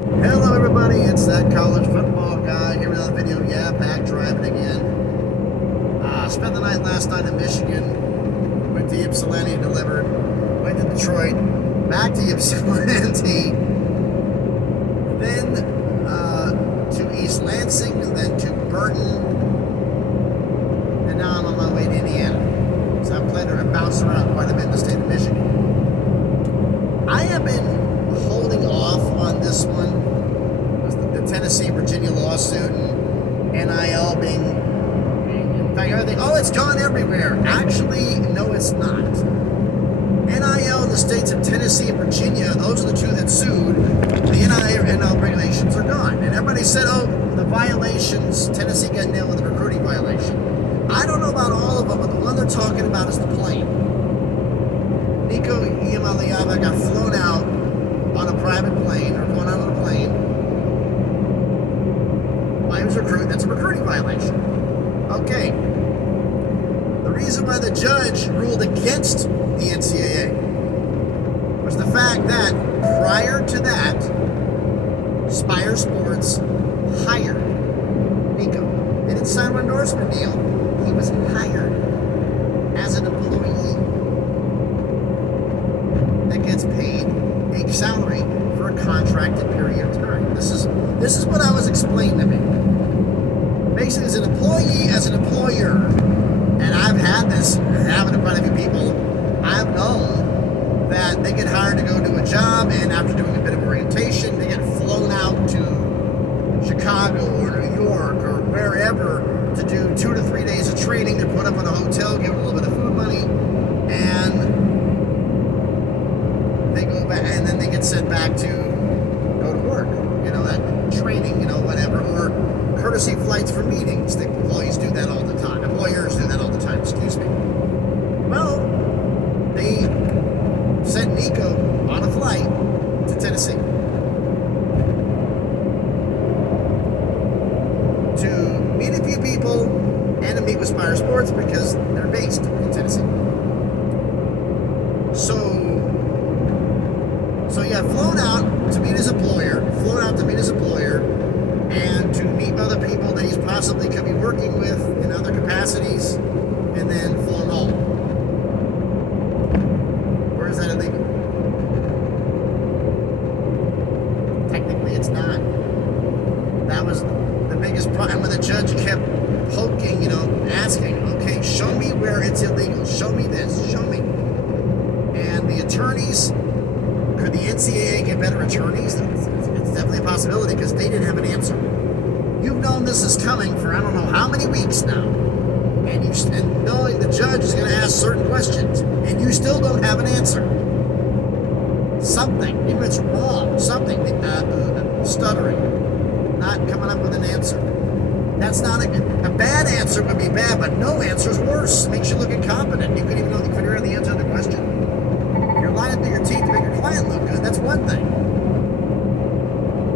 Hello everybody, it's that college football guy here with another video. Yeah, back driving again. Spent the night last night in Michigan. Went to Ypsilanti, delivered. Went to Detroit. Back to Ypsilanti. Then to East Lansing, then to Burton. And now I'm on my way to Indiana. So I'm planning to bounce around quite a bit in the state of Michigan. I have been holding off on this one, the Tennessee-Virginia lawsuit and NIL being, in fact, everything, oh, it's gone everywhere. Actually, no, it's not. NIL in the states of Tennessee and Virginia, those are the two that sued. The NIL regulations are gone. And everybody said, oh, the violations, Tennessee got nailed with a recruiting violation. I don't know about all of them, but the one they're talking about is the plane. Nico Iamaleava got flown out on a private plane, or going out on a plane. Why he was recruited? That's a recruiting violation. Okay. The reason why the judge ruled against the NCAA was the fact that prior to that, Spire Sports hired Nico. They didn't sign an endorsement deal. He was hired as an employee that gets paid a salary for a contracted period of time. This is what I was explained to me. Basically, as an employee, as an employer, and I've had this happen in front of you people, I've known that they get hired to go do a job, and after doing a bit of orientation, they get flown out to Chicago or New York or wherever to do 2 to 3 days of training. They're put up in a hotel, give them a little bit of food money, and they go back, and then they get sent back to go to work, that training, whatever, or courtesy flights for meetings. The employees do that all the time. Employers do that all the time, excuse me. Well, they sent Nico on a flight to Tennessee to meet a few people and to meet with Spire Sports because they're based in Tennessee. So yeah, flown out to meet his employer, and to meet other people that he's possibly could be working with in other capacities, and then flown home. Where is that illegal? Technically, it's not. That was the biggest problem when the judge kept poking, asking, okay, show me where it's illegal. Show me this. Show me. And the attorneys, could the NCAA get better attorneys? It's definitely a possibility because they didn't have an answer. You've known this is coming for I don't know how many weeks now, and knowing the judge is going to ask certain questions, and you still don't have an answer. Something, even if it's wrong, something, stuttering, not coming up with an answer. That's not a bad answer would be bad, but no answer is worse. It makes you look incompetent. You couldn't even know you figure out the answer to the question. You're lying through your teeth to make your client look good. That's one thing.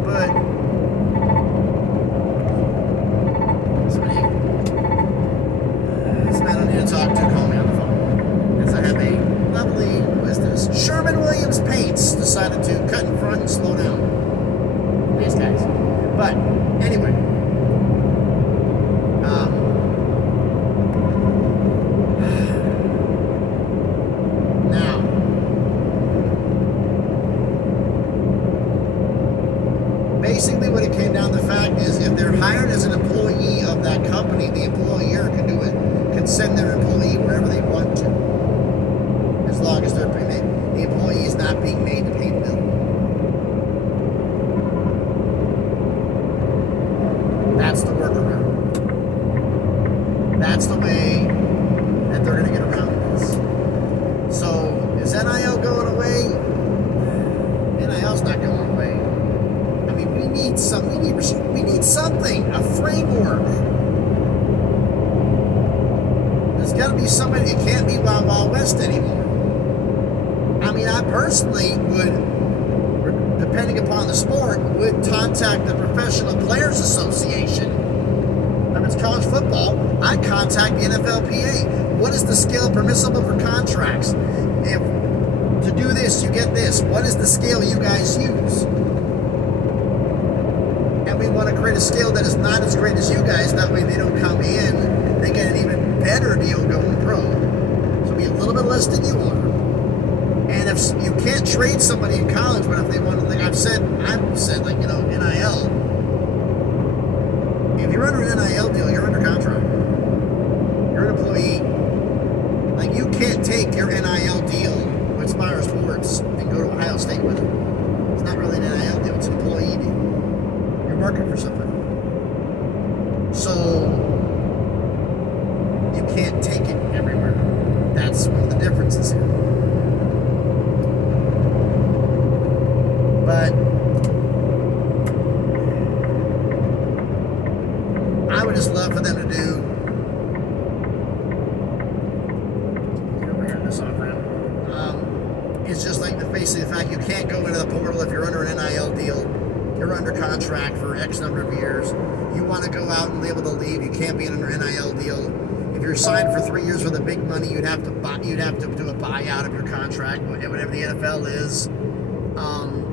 But somebody I don't need to talk to, call me on the phone. Because I have a lovely, who is this? Sherman Williams Paints decided to cut in front and slow down. These guys. But anyway. Basically, what it came down to the fact is if they're hired as an employee of that company, the employer can do it, can send their employee wherever they want to, as long as the employee is not being made to pay the bill. That's the workaround. That's the way that they're going to get around this. So, is NIL going away? NIL's not going away. We need something, a framework. There's got to be somebody. It can't be Wild Wild West anymore. I personally would, depending upon the sport, would contact the Professional Players Association. If it's college football, I'd contact the NFLPA. What is the scale permissible for contracts? If to do this, you get this. What is the scale you guys use? want to create a scale that is not as great as you guys. That way they don't come in. They get an even better deal going pro. So it'll be a little bit less than you are. And if you can't trade somebody in college, but if they want to, like I've said, like, you know, NIL. If you're under an NIL deal, you're under contract. You're an employee. Like, you can't take your NIL deal with Spire Sports and go to Ohio State with it. It's not really an NIL deal, it's an employee deal. You're working for somebody. So, you can't take it everywhere. That's one of the differences here. But I would just love for them to do. Get over here in this off ramp. It's just like the face of the fact you can't go into the portal if you're under an NIL deal. You're under contract for X number of years. You want to go out and be able to leave. You can't be under an NIL deal. If you're signed for 3 years with the big money, you'd have to do a buyout of your contract, whatever the NFL is.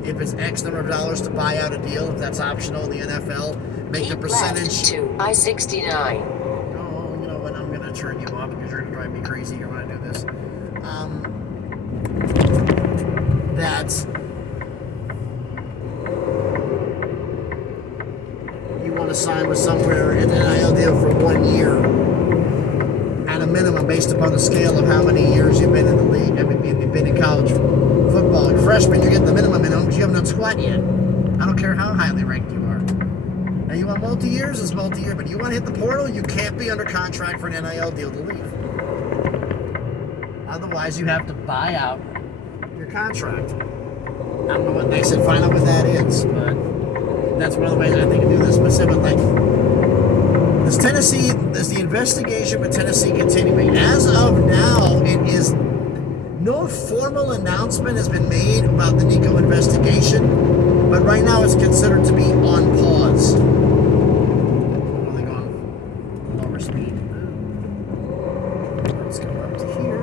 If it's X number of dollars to buy out a deal, if that's optional in the NFL, make the percentage. To I-69. Oh, you know what? I'm going to turn you off because you're going to drive me crazy here when I do this. That you want to sign with somewhere an NIL deal for 1 year at a minimum, based upon the scale of how many years you've been in the league. I mean, you've been in college football. Like freshman, you get the minimum, but you haven't done squat yet. I don't care how highly ranked you are. Now, you want multi-years? It's multi-year, but you want to hit the portal? You can't be under contract for an NIL deal to leave. Otherwise, you have to buy out your contract. I don't know what they said. Find out what that is, but that's one of the ways I think to do this. But like, does the investigation with Tennessee continuing? As of now, it is. No formal announcement has been made about the Nico investigation, but right now it's considered to be on pause. Only going lower speed. Let's go up to here.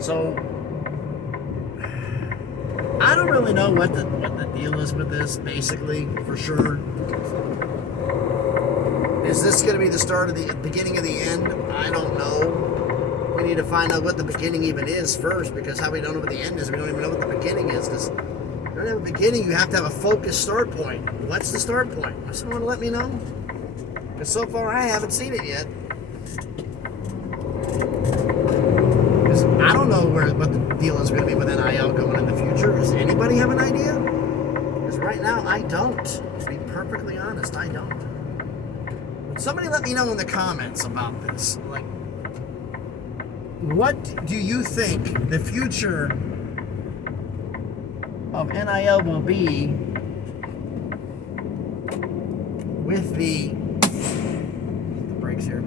So I don't really know what the deal is with this, basically, for sure. Is this going to be the start of the beginning of the end? I don't know. We need to find out what the beginning even is first, because how we don't know what the end is, we don't even know what the beginning is. Because if you don't have a beginning, you have to have a focused start point. What's the start point? Someone let me know? Because so far I haven't seen it yet. Because I don't know what the deal is going to be with NIL going in the future. Does anybody have an idea? Because right now I don't. To be perfectly honest, I don't. But somebody let me know in the comments about this. Like, what do you think the future of NIL will be with the brakes here,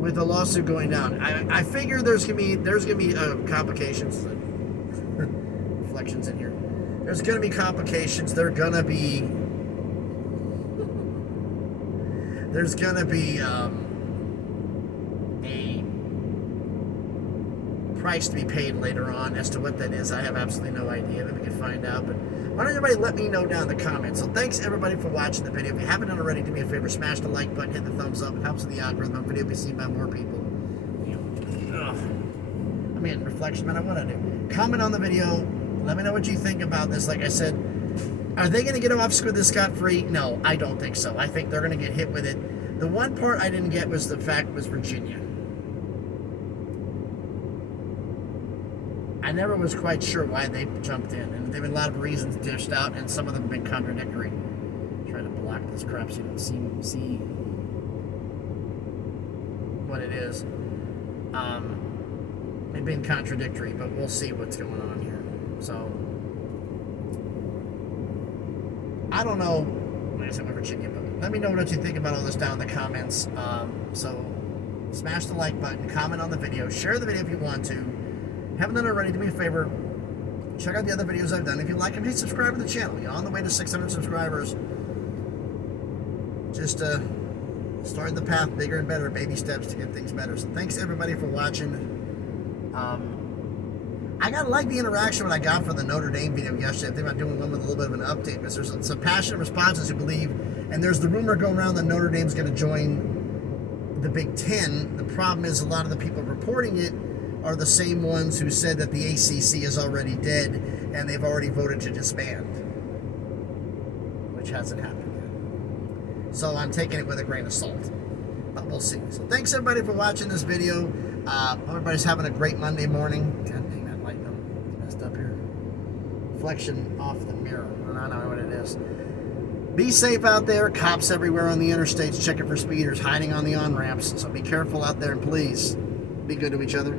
with the lawsuit going down? I figure there's gonna be complications. Reflections in here. There's gonna be complications. There's gonna be a price to be paid later on. As to what that is, I have absolutely no idea, but we can find out. But why don't everybody let me know down in the comments. So thanks everybody for watching the video. If you haven't done already, do me a favor, smash the like button, hit the thumbs up. It helps with the algorithm. The video will be seen by more people. I mean, reflection, man, I want to do. Comment on the video. Let me know what you think about this. Like I said, are they going to get off with this scot-free? No, I don't think so. I think they're going to get hit with it. The one part I didn't get was the fact was Virginia. I never was quite sure why they jumped in, and there have been a lot of reasons dished out, and some of them have been contradictory. I'm trying to block this crap so you don't see what it is. They've been contradictory, but we'll see what's going on here. So I don't know. I said Virginia, but let me know what you think about all this down in the comments. So smash the like button, comment on the video, share the video if you want to. Haven't done it already, do me a favor, check out the other videos I've done. If you like them, hit subscribe to the channel. You're on the way to 600 subscribers. Just start the path bigger and better, baby steps to get things better. So thanks everybody for watching. I got to like the interaction when I got from the Notre Dame video yesterday. I think about doing one with a little bit of an update, because there's some passionate responses who believe, and there's the rumor going around that Notre Dame's going to join the Big Ten. The problem is a lot of the people reporting it are the same ones who said that the ACC is already dead and they've already voted to disband, which hasn't happened yet. So I'm taking it with a grain of salt, but we'll see. So thanks everybody for watching this video. Hope everybody's having a great Monday morning. God dang, that light messed up here. Reflection off the mirror. I don't know what it is. Be safe out there. Cops everywhere on the interstates checking for speeders, hiding on the on-ramps. So be careful out there, and please be good to each other.